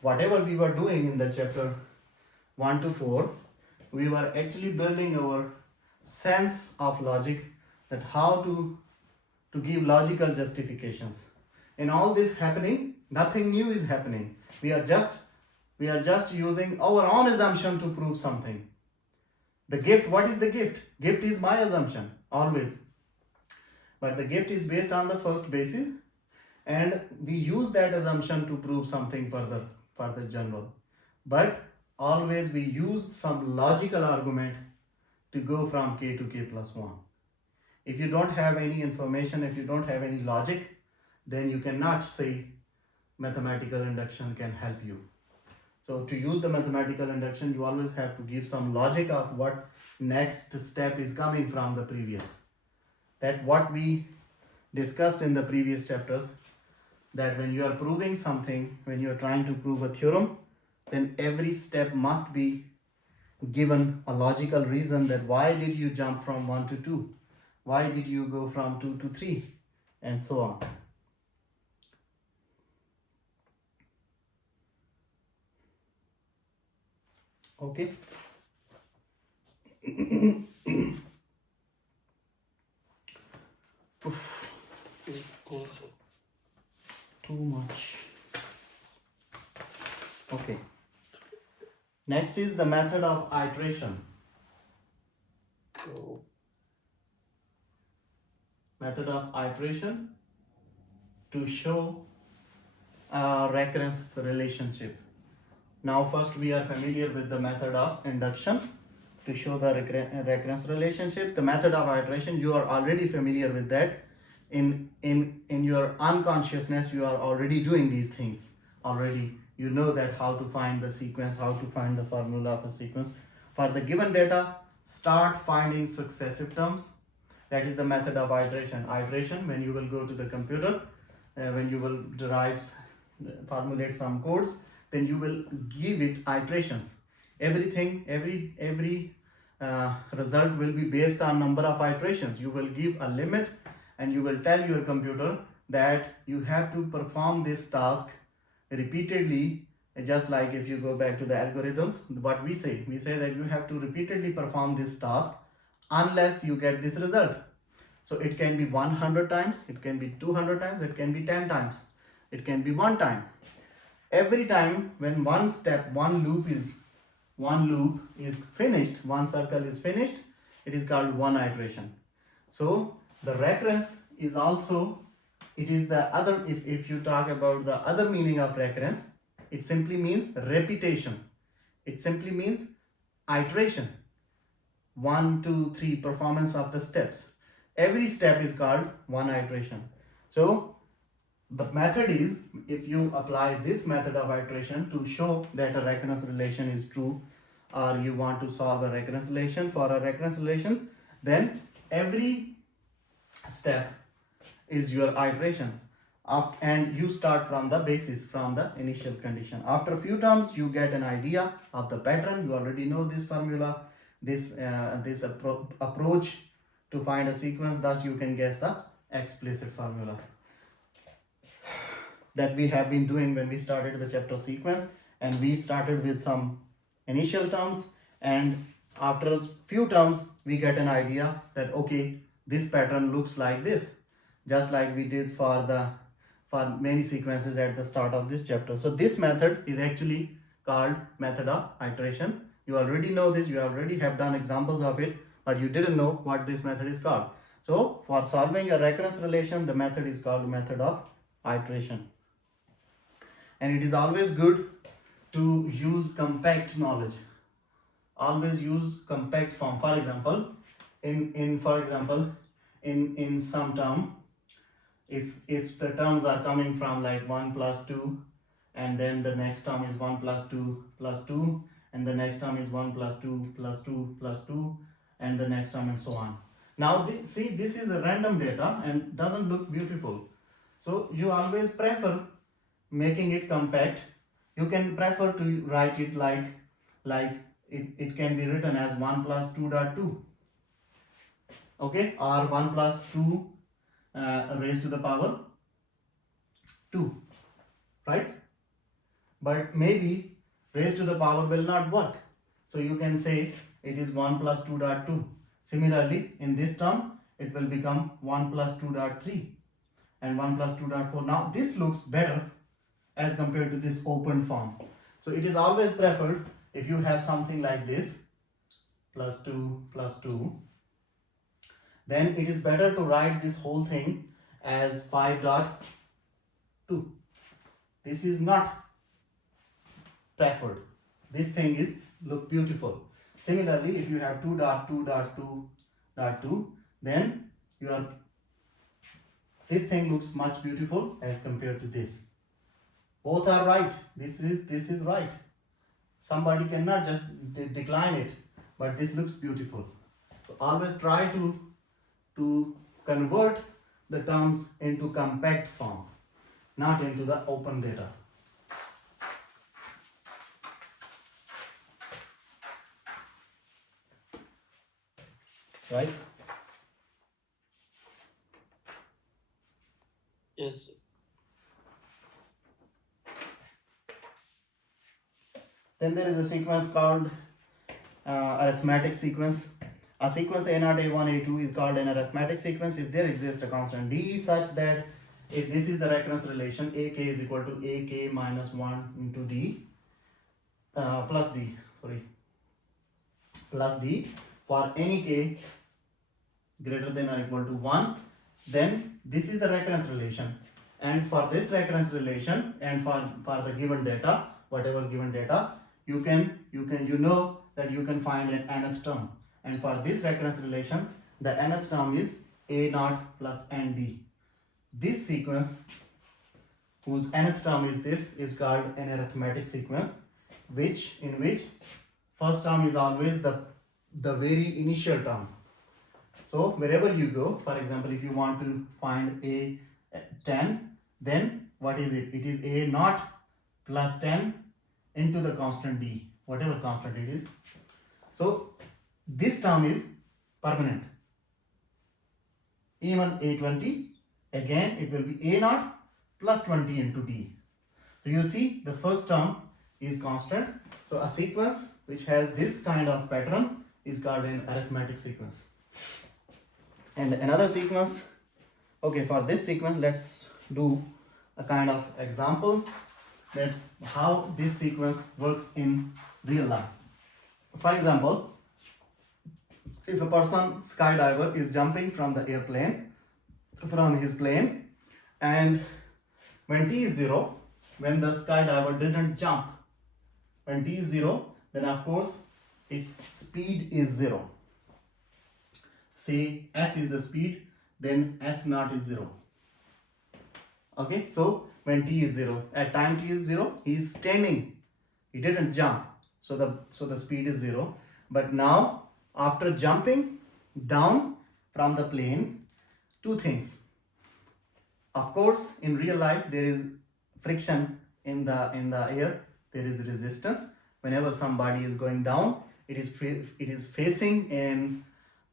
whatever we were doing in the chapter 1 to 4, we were actually building our sense of logic, that how to give logical justifications. In all this happening, nothing new is happening. We are just using our own assumption to prove something. The gift, what is the gift? Gift is my assumption, always. But the gift is based on the first basis, and we use that assumption to prove something for the general. But always we use some logical argument to go from k to k plus 1. If you don't have any information, if you don't have any logic, then you cannot say mathematical induction can help you. So to use the mathematical induction, you always have to give some logic of what next step is coming from the previous. That what we discussed in the previous chapters, that when you are proving something, when you are trying to prove a theorem, then every step must be given a logical reason, that why did you jump from 1 to 2, why did you go from 2 to 3, and so on. Okay. Oof, too much. Okay. Next is the method of iteration. So, method of iteration to show a recurrence relationship. Now first we are familiar with the method of induction to show the recurrence relationship. The method of iteration, you are already familiar with that. In your unconsciousness, you are already doing these things already. You know that how to find the sequence, how to find the formula of a sequence. For the given data, start finding successive terms. That is the method of iteration. Iteration, when you will go to the computer, when you will formulate some codes, then you will give it iterations. Everything, every result will be based on number of iterations. You will give a limit, and you will tell your computer that you have to perform this task repeatedly. Just like if you go back to the algorithms, what we say that you have to repeatedly perform this task unless you get this result. So it can be 100 times, it can be 200 times, it can be 10 times, it can be 1 time. Every time when one loop is finished, one circle is finished, it is called one iteration. So the recurrence is also, it is the other, if you talk about the other meaning of recurrence, it simply means repetition. It simply means iteration. 1, 2, 3 performance of the steps. Every step is called one iteration. So the method is, if you apply this method of iteration to show that a recurrence relation is true, or you want to solve a recurrence relation for a recurrence relation, then every step is your iteration. And you start from the basis, from the initial condition. After a few terms, you get an idea of the pattern. You already know this formula, this approach to find a sequence. Thus you can guess the explicit formula that we have been doing when we started the chapter sequence. And we started with some initial terms, and after a few terms we get an idea that okay, this pattern looks like this, just like we did for many sequences at the start of this chapter. So this method is actually called method of iteration. You already know this, you already have done examples of it, but you didn't know what this method is called. So for solving a recurrence relation, the method is called method of iteration. And it is always good to use compact knowledge. Always use compact form. For example, in some term, if the terms are coming from like 1 plus 2, and then the next term is 1 plus 2 plus 2, and the next term is 1 plus 2 plus 2 plus 2, and the next term, and so on. Now see, this is a random data and doesn't look beautiful. So you always prefer making it compact. You can prefer to write it like it can be written as 1 plus 2 dot 2, okay, or 1 plus 2 raised to the power 2, right? but maybe raised to the power will not work. So you can say it is 1 plus 2 dot 2. Similarly, in this term, it will become 1 plus 2 dot 3 and 1 plus 2 dot 4. Now this looks better as compared to this open form. So it is always preferred if you have something like this, plus 2, then it is better to write this whole thing as 5 dot 2. This is not preferred. This thing is look beautiful. Similarly, if you have 2 dot 2 dot 2 dot 2, then this thing looks much beautiful as compared to this. Both are right. This is right. Somebody cannot just decline it, but this looks beautiful. So always try to convert the terms into compact form, not into the open data. Right? Yes. Then there is a sequence called arithmetic sequence. A sequence A0, A1, A2 is called an arithmetic sequence if there exists a constant d such that if this is the recurrence relation, ak is equal to ak minus 1 into d plus d for any k greater than or equal to 1, then this is the recurrence relation. And for this recurrence relation and for the given data, whatever given data, you know that you can find an nth term. And for this recurrence relation, the nth term is a0 plus nd. This sequence, whose nth term is this, is called an arithmetic sequence, in which first term is always the very initial term. So wherever you go, for example, if you want to find a10, then what is it? It is a0 plus 10 into the constant d, whatever constant it is. So this term is permanent. Even a20, again it will be a0 plus 20 into d. So you see the first term is constant. So a sequence which has this kind of pattern is called an arithmetic sequence. And another sequence, okay, for this sequence let's do a kind of example that how this sequence works in real life. For example, if a person, skydiver, is jumping from the airplane, from his plane, and when t is 0, when the skydiver doesn't jump, when t is 0, then of course its speed is 0. Say s is the speed, then s0 is 0. Okay, so when t is 0, at time t is 0, he is standing, he didn't jump, so the speed is 0. But now after jumping down from the plane, two things. Of course, in real life there is friction in the air, there is resistance. Whenever somebody is going down, it is facing an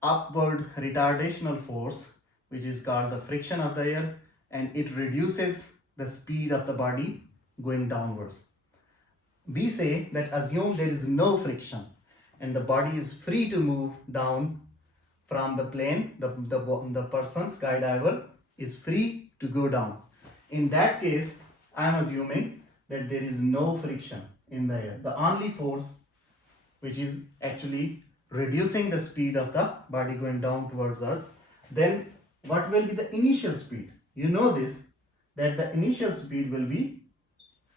upward retardational force, which is called the friction of the air, and it reduces the speed of the body going downwards. We say that assume there is no friction and the body is free to move down from the plane, the person, skydiver, is free to go down. In that case, I am assuming that there is no friction in the air. The only force which is actually reducing the speed of the body going down towards earth. Then what will be the initial speed? You know this, that the initial speed will be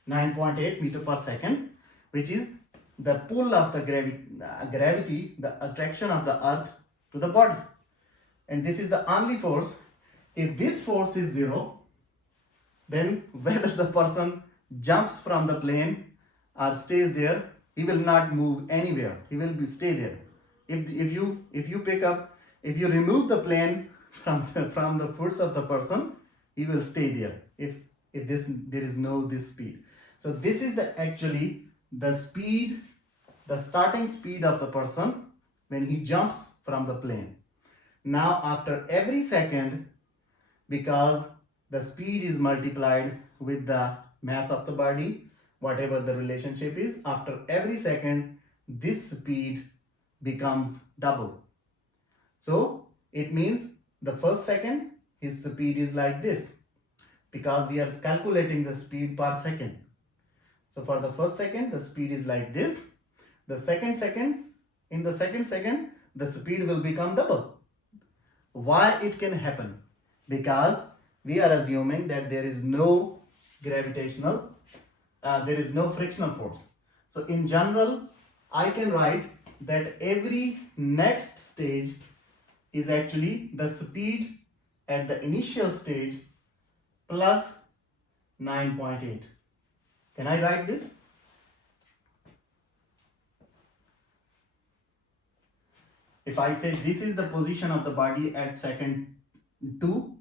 9.8 meter per second, which is the pull of the gravity, the attraction of the earth to the body. And this is the only force. If this force is 0, then whether the person jumps from the plane or stays there, he will not move anywhere. He will stay there. If you remove the plane from the foots of the person, he will stay there. If there is no this speed. So this is actually the speed, the starting speed of the person when he jumps from the plane. Now after every second, because the speed is multiplied with the mass of the body, whatever the relationship is, after every second, this speed becomes double. So it means the first second, his speed is like this, because we are calculating the speed per second. So for the first second, the speed is like this. The second second, in the second second, the speed will become double. Why it can happen? Because we are assuming that there is no gravitational, there is no frictional force. So in general, I can write that every next stage is actually the speed at the initial stage plus 9.8. Can I write this? If I say this is the position of the body at second 2,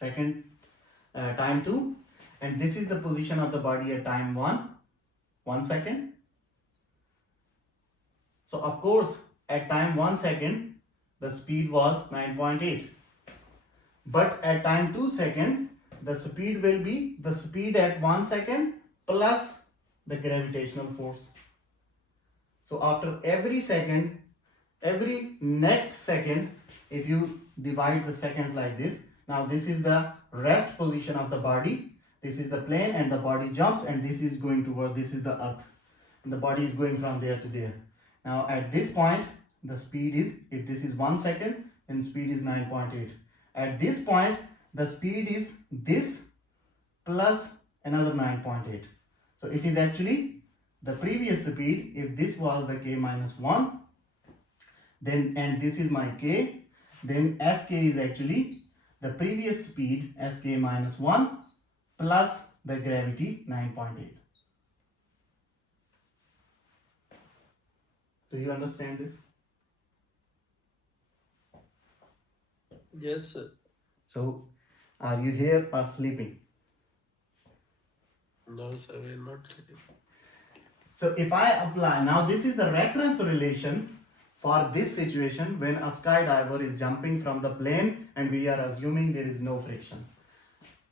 time 2, and this is the position of the body at time 1 second. So of course at time 1 second the speed was 9.8, but at time 2 second the speed will be the speed at 1 second plus the gravitational force. So after every second, every next second, if you divide the seconds like this, now this is the rest position of the body, this is the plane, and the body jumps, and this is going toward, this is the earth, and the body is going from there to there. Now at this point the speed is, if this is 1 second, then speed is 9.8. At this point the speed is this plus another 9.8. So it is actually the previous speed. If this was the k minus 1, then, and this is my k, then sk is actually the previous speed, sk minus 1 plus the gravity 9.8. Do you understand this? Yes, sir. So are you here or sleeping? No, sir, we are not sleeping. So if I apply, now this is the recurrence relation for this situation when a skydiver is jumping from the plane and we are assuming there is no friction.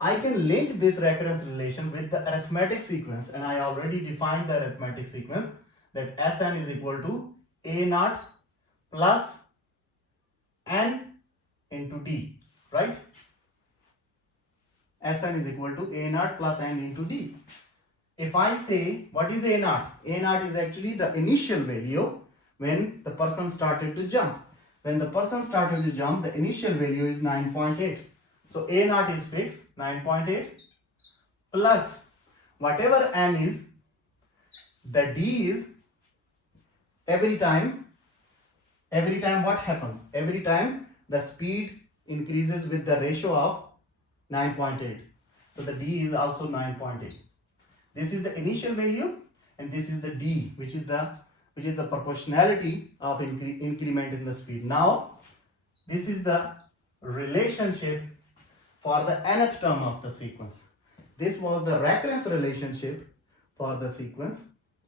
I can link this recurrence relation with the arithmetic sequence, and I already defined the arithmetic sequence, that Sn is equal to A naught plus n into d, right? Sn is equal to A naught plus n into d. If I say, what is A naught? A naught is actually the initial value when the person started to jump. When the person started to jump, the initial value is 9.8. So A naught is fixed, 9.8, plus whatever n is, the d is every time what happens? Every time the speed increases with the ratio of 9.8. So the d is also 9.8. This is the initial value, and this is the d, which is the proportionality of increment in the speed. Now this is the relationship for the nth term of the sequence. This was the recurrence relationship for the sequence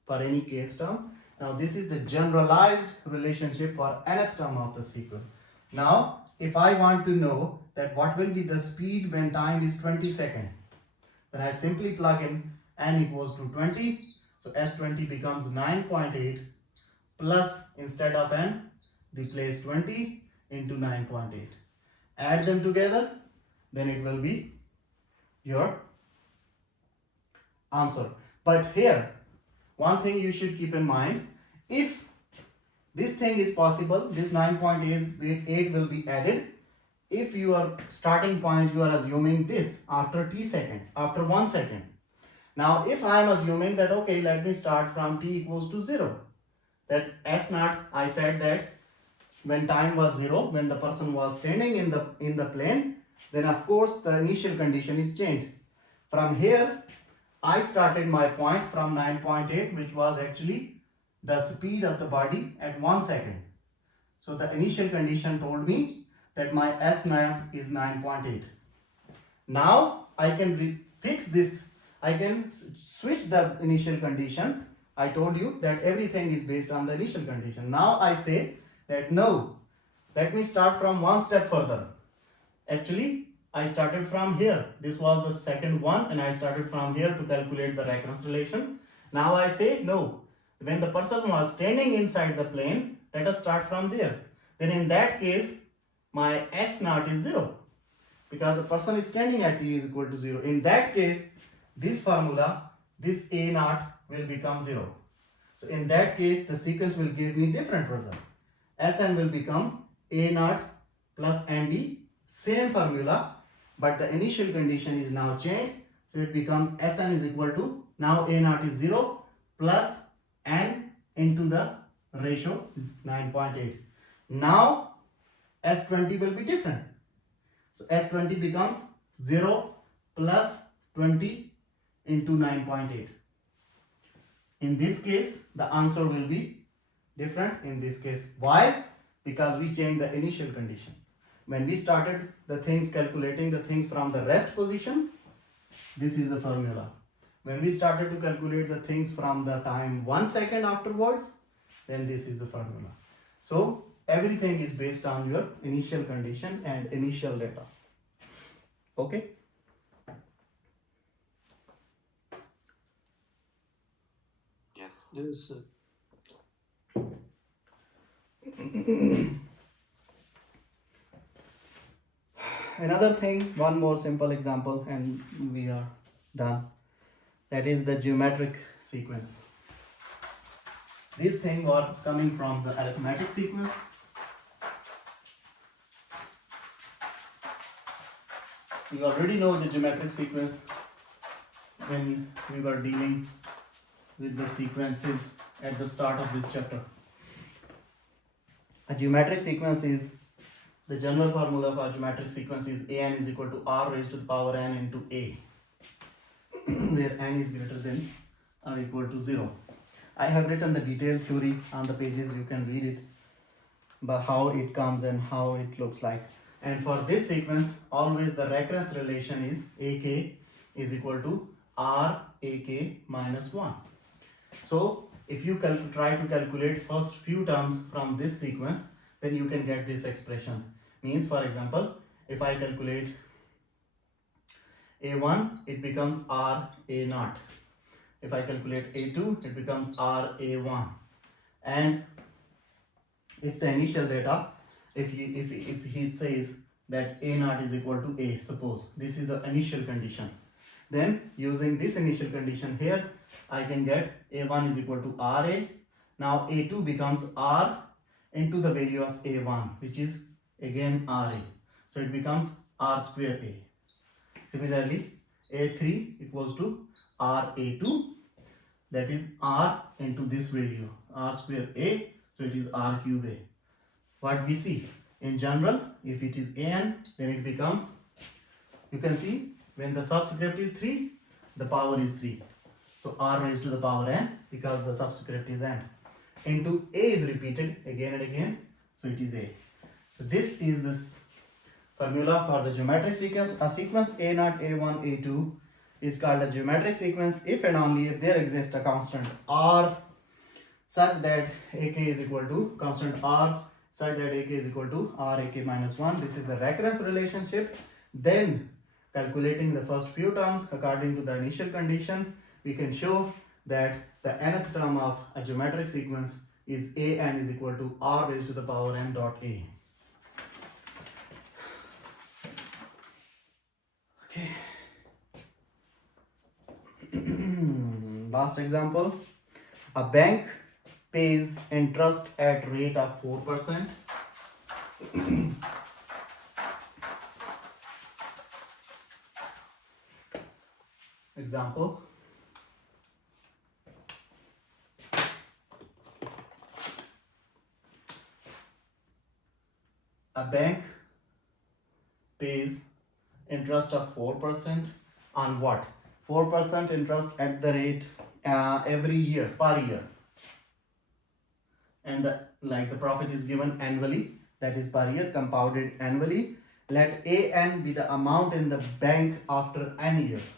for any kth term. Now this is the generalized relationship for nth term of the sequence. Now if I want to know that what will be the speed when time is 20 seconds, then I simply plug in n equals to 20. So S20 becomes 9.8 plus, instead of n, replace 20 into 9.8. Add them together, then it will be your answer. But here, one thing you should keep in mind, if this thing is possible, this 9.8 will be added. If your starting point, you are assuming this after t second, after 1 second. Now if I am assuming that, okay, let me start from t equals to 0, that S naught, I said that when time was 0, when the person was standing in the plane, then of course the initial condition is changed. From here I started my point from 9.8, which was actually the speed of the body at 1 second. So the initial condition told me that my S naught is 9.8. Now I can fix this. I can switch the initial condition. I told you that everything is based on the initial condition. Now I say that no, let me start from one step further. Actually, I started from here. This was the second one and I started from here to calculate the recurrence relation. Now I say no. When the person was standing inside the plane, let us start from there. Then in that case, my S naught is 0 because the person is standing at t is equal to 0. In that case, this formula, this A naught will become 0. So in that case, the sequence will give me different result. Sn will become A naught plus Nd, same formula, but the initial condition is now changed. So it becomes Sn is equal to, now A naught is 0 plus N into the ratio 9.8. Now S20 will be different. So S20 becomes 0 plus 20 into 9.8. In this case, the answer will be different in this case. Why? Because we changed the initial condition. When we started the things, calculating the things from the rest position, this is the formula. When we started to calculate the things from the time 1 second afterwards, then this is the formula. So everything is based on your initial condition and initial data. Okay? Yes. Yes, sir. Another thing, one more simple example and we are done. That is the geometric sequence. This thing was coming from the arithmetic sequence. You already know the geometric sequence when we were dealing with the sequences at the start of this chapter. A geometric sequence is, the general formula for geometric sequence is an is equal to r raised to the power n into a, where n is greater than or equal to 0. I have written the detailed theory on the pages, you can read it, but how it comes and how it looks like. And for this sequence, always the recurrence relation is ak is equal to r ak minus 1. So if you try to calculate first few terms from this sequence, then you can get this expression. Means, for example, if I calculate a1, it becomes r a naught. If I calculate a2, it becomes r a1. And if the initial data, if he says that a naught is equal to a, suppose this is the initial condition, then using this initial condition here, I can get a1 is equal to ra. Now a2 becomes r into the value of a1, which is again ra. So it becomes r square a. Similarly, a3 equals to ra2, that is r into this value, r square a, so it is r cube a. What we see in general, if it is an, then it becomes, you can see when the subscript is 3, the power is 3. So r raised to the power n, because the subscript is n, into a is repeated again and again, so it is a. So this is this formula for the geometric sequence. A sequence a0, a1, a2 is called a geometric sequence if and only if there exists a constant r such that ak is equal to constant r such that ak is equal to r ak minus 1. This is the recurrence relationship. Then calculating the first few terms according to the initial condition, we can show that the nth term of a geometric sequence is an is equal to r raised to the power n dot a. Okay. Last example. A bank pays interest at rate of 4%. Example. A bank pays interest of 4% on what? 4% interest at the rate every year, per year. And the profit is given annually, that is per year, compounded annually. Let an be the amount in the bank after n years.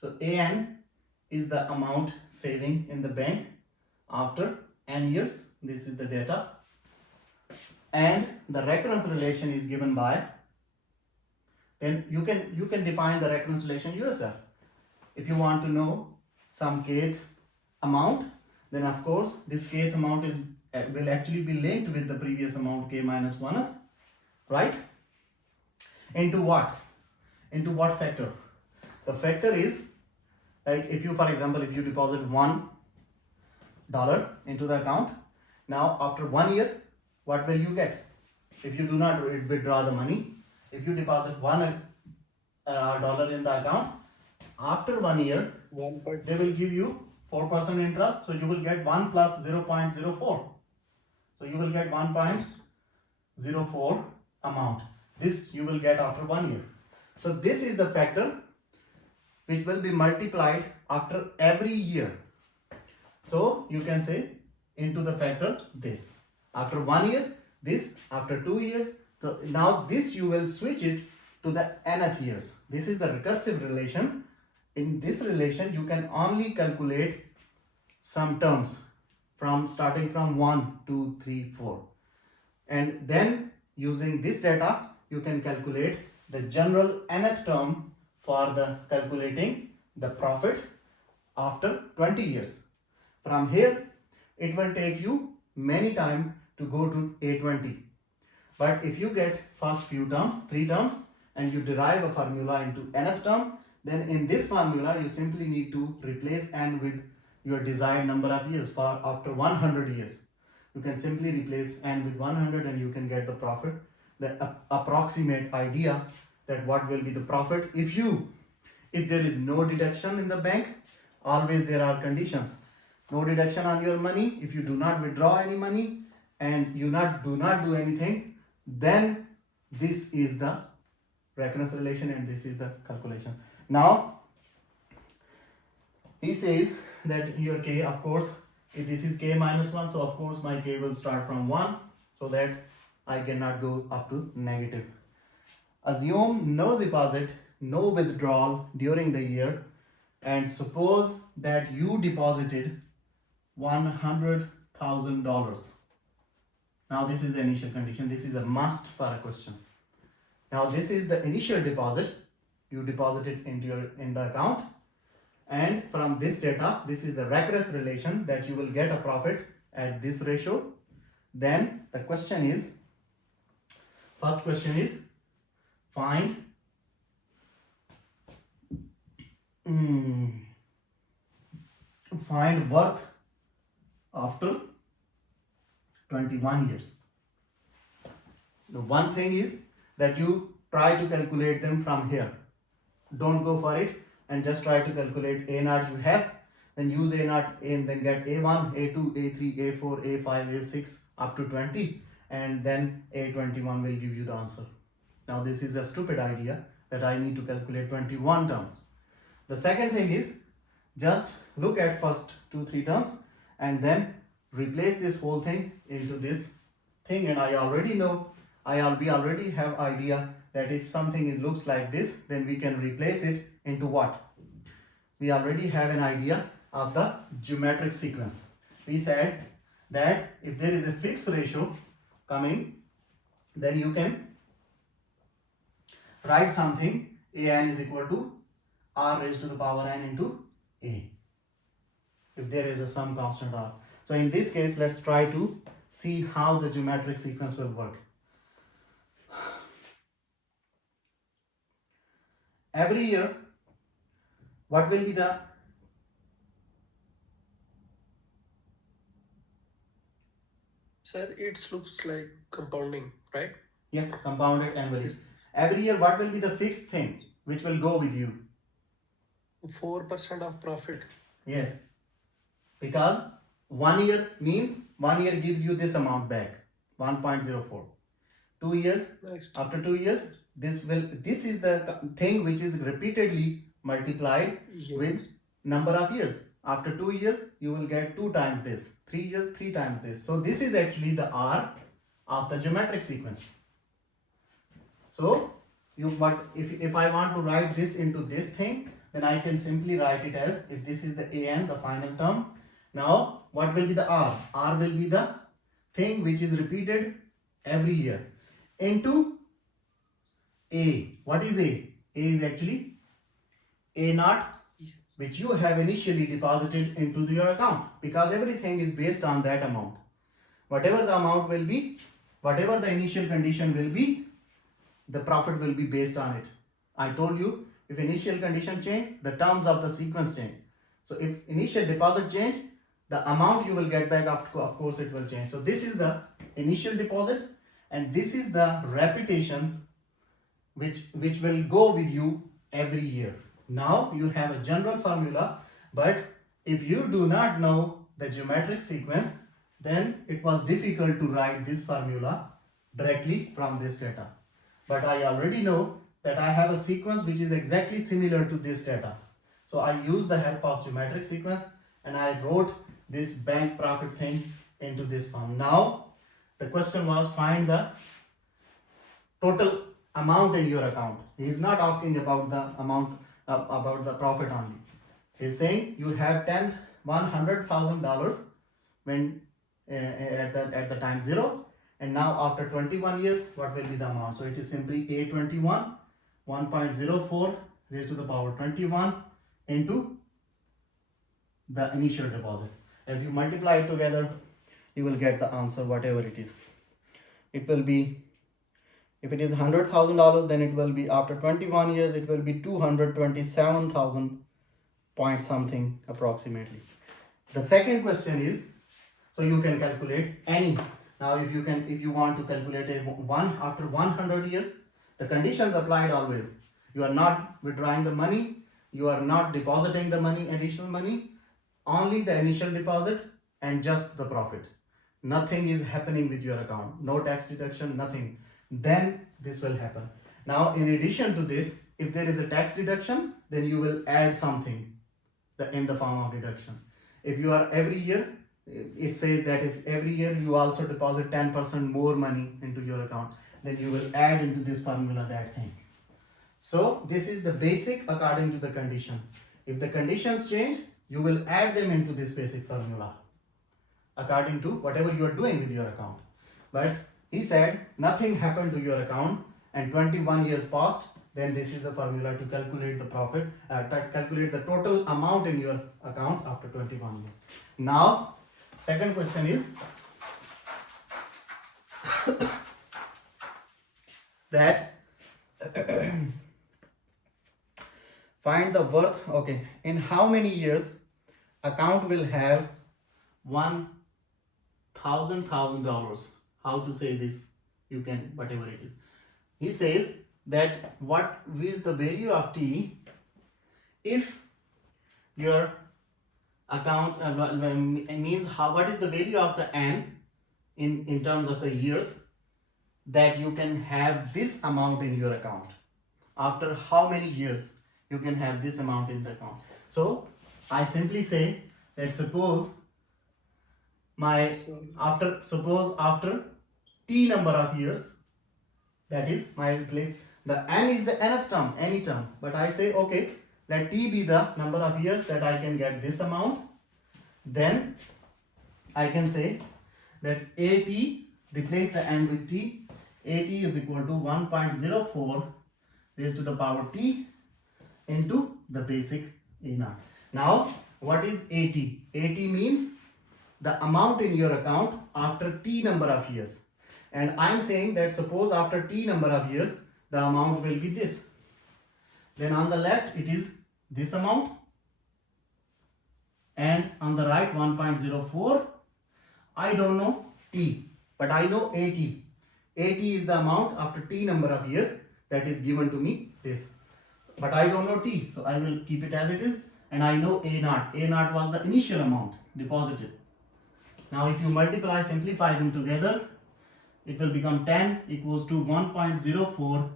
So an is the amount saving in the bank after n years. This is the data. And the recurrence relation is given by then you can define the recurrence relation yourself. If you want to know some kth amount, then of course this kth amount is will actually be linked with the previous amount k minus 1, right? Into what? Into what factor? The factor is, like, if you, for example, if you deposit $1 into the account, now after 1 year, what will you get? If you do not withdraw the money, if you deposit $1 in the account, after 1 year, they will give you 4% interest, so you will get 1 plus 0.04. So you will get 1.04 amount. This you will get after 1 year. So this is the factor which will be multiplied after every year. So you can say into the factor this. After 1 year, this, after 2 years. So now this you will switch it to the nth years. This is the recursive relation. In this relation, you can only calculate some terms from starting from 1, 2, 3, 4. And then using this data, you can calculate the general nth term for the calculating the profit after 20 years. From here, it will take you many time to go to A20. But if you get first few terms, 3 terms, and you derive a formula into nth term, then in this formula you simply need to replace n with your desired number of years. For after 100 years, you can simply replace n with 100 and you can get the profit, the approximate idea that what will be the profit. If there is no deduction in the bank, always there are conditions. No deduction on your money. If you do not withdraw any money and you do not do anything, then this is the recurrence relation and this is the calculation. Now he says that your k, of course, if this is k minus 1, so of course my k will start from 1, so that I cannot go up to negative. Assume no deposit, no withdrawal during the year, and suppose that you deposited $100,000. Now this is the initial condition. This is a must for a question. Now this is the initial deposit. You deposit it in the account, and from this data, this is the recurrence relation that you will get a profit at this ratio. Then the question is, first question is, find worth after 21 years. The one thing is that you try to calculate them from here. Don't go for it and just try to calculate A0 you have, then use A0 and then get A1, A2, A3, A4, A5, A6 up to 20, and then A21 will give you the answer. Now this is a stupid idea that I need to calculate 21 terms. The second thing is, just look at first 2-3 terms and then replace this whole thing into this thing, and we already have idea that if something looks like this, then we can replace it into what? We already have an idea of the geometric sequence. We said that if there is a fixed ratio coming, then you can write something, an is equal to r raised to the power n into a, if there is some constant r. So in this case, let's try to see how the geometric sequence will work. Every year, what will be the Sir, it looks like compounding, right? compounded annually. Yes. Every year, what will be the fixed thing which will go with you? 4% of profit. Yes, because 1 year means 1 year gives you this amount back, 1.04. 2 years, Next. after 2 years, this is the thing which is repeatedly multiplied with number of years. After 2 years, you will get 2 times this. 3 years, 3 times this. So this is actually the R of the geometric sequence. So if I want to write this into this thing, then I can simply write it as, if this is the an, the final term. Now what will be the R? R will be the thing which is repeated every year into A. What is A? A is actually A naught, which you have initially deposited into your account, because everything is based on that amount. Whatever the amount will be, whatever the initial condition will be, the profit will be based on it. I told you, if initial condition change, the terms of the sequence change. So if initial deposit change, the amount you will get back, of course it will change. So this is the initial deposit, and this is the repetition which will go with you every year. Now you have a general formula, but if you do not know the geometric sequence, then it was difficult to write this formula directly from this data. But I already know that I have a sequence which is exactly similar to this data. So I used the help of geometric sequence and I wrote this bank profit thing into this form. Now the question was, find the total amount in your account. He is not asking about the amount, about the profit only. He is saying you have $100,000 when at the time 0, and now after 21 years what will be the amount. So it is simply A21 1.04 raised to the power 21 into the initial deposit. If you multiply it together, you will get the answer, whatever it is. It will be, if it is $100,000, then it will be after 21 years, it will be 227,000 point something approximately. The second question is, so you can calculate any. Now if you want to calculate a one after 100 years, the conditions applied always. You are not withdrawing the money, you are not depositing the money, additional money, only the initial deposit and just the profit. Nothing is happening with your account, no tax deduction, nothing. Then this will happen. Now in addition to this, if there is a tax deduction, then you will add something in the form of deduction. If you are every year, it says that if every year you also deposit 10% more money into your account, then you will add into this formula that thing. So this is the basic according to the condition. If the conditions change, you will add them into this basic formula according to whatever you are doing with your account. But he said nothing happened to your account and 21 years passed, then this is the formula to calculate the profit, calculate the total amount in your account after 21 years. Now second question is that find the worth, okay, in how many years account will have $1,000. How to say this? You can, whatever it is. He says that what is the value of T if your account means how, what is the value of the N in terms of the years that you can have this amount in your account. After how many years you can have this amount in the account. So I simply say that suppose after T number of years, that is the N is the nth term, any term, but I say okay, let T be the number of years that I can get this amount. Then I can say that AT, replace the N with T, AT is equal to 1.04 raised to the power T into the basic A naught. Now what is AT? AT means the amount in your account after T number of years. And I'm saying that suppose after T number of years, the amount will be this. Then on the left, it is this amount. And on the right, 1.04. I don't know T, but I know AT. AT is the amount after T number of years that is given to me, this. But I don't know T, so I will keep it as it is. And I know A naught. A naught was the initial amount deposited. Now if you multiply, simplify them together, it will become 10 equals to 1.04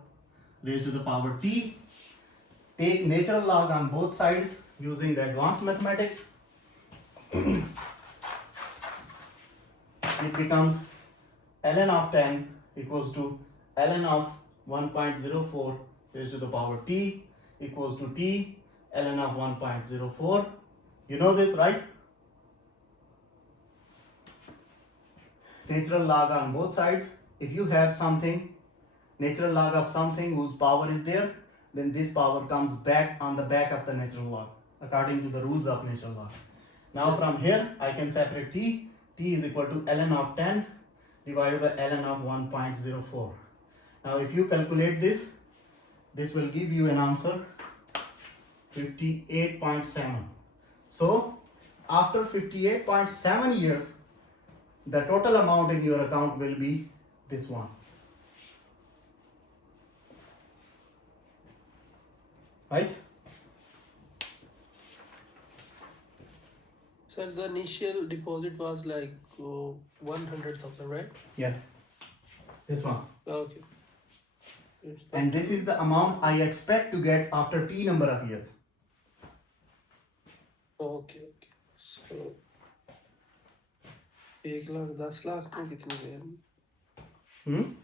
raised to the power T. Take natural log on both sides using the advanced mathematics. It becomes ln of 10 equals to ln of 1.04 raised to the power T equals to T ln of 1.04. You know this, right? Natural log on both sides. If you have something natural log of something whose power is there, then this power comes back on the back of the natural log according to the rules of natural log. Now Yes. from here I can separate t. T is equal to ln of 10 divided by ln of 1.04. Now if you calculate this, this will give you an answer 58.7. So after 58.7 years, the total amount in your account will be this one. Right? Sir, the initial deposit was like 100,000, right? Yes. This one. Okay. It's the- And this is the amount I expect to get after T number of years. Okay, okay. So 1,10,000 में कितनी देर? Hmm?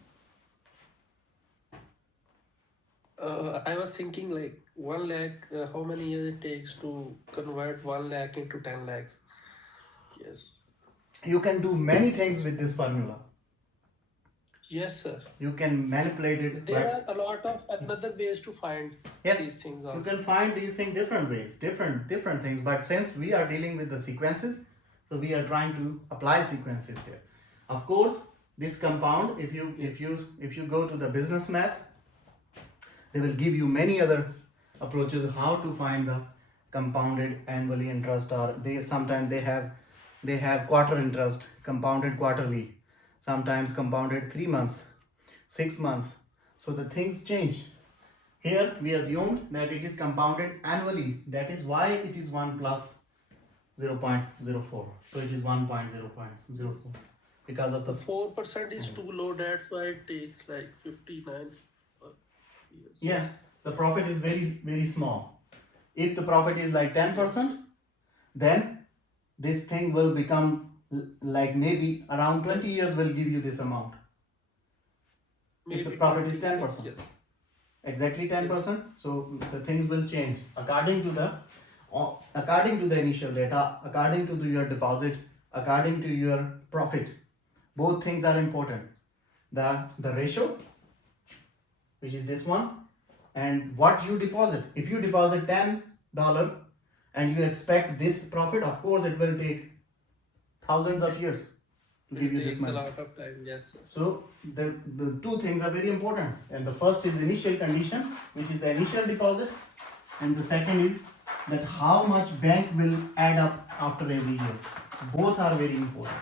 I was thinking like 1 lakh, how many years it takes to convert 1 lakh into 10 lakhs? Yes. You can do many things with this formula. Yes, sir. You can manipulate it. There but- are a lot of another ways to find Yes, these things you also. can find these things different ways, different things. But since we are dealing with the sequences, so we are trying to apply sequences here. Of course, this compound, if you go to the business math, they will give you many other approaches how to find the compounded annually interest, or they sometimes they have quarter interest, compounded quarterly, sometimes compounded 3 months, 6 months. So the things change. Here we assumed that it is compounded annually. That is why it is 1 plus 0.04. So it is 1.004 because of The the 4% is too low, that's why it takes like 59 years. yes, the profit is very small. If the profit is like 10%, then this thing will become like maybe around 20 years will give you this amount. If the Maybe profit is 20, 10%. yes. Exactly 10%. So the things will change according to the initial data, according to your deposit, according to your profit. Both things are important. The ratio, which is this one, and what you deposit. If you deposit $10 and you expect this profit, of course it will take thousands of years to give It you this takes a money. lot of time, yes, sir. So the two things are very important, and the first is initial condition, which is the initial deposit, and the second is that how much bank will add up after every year. Both are very important.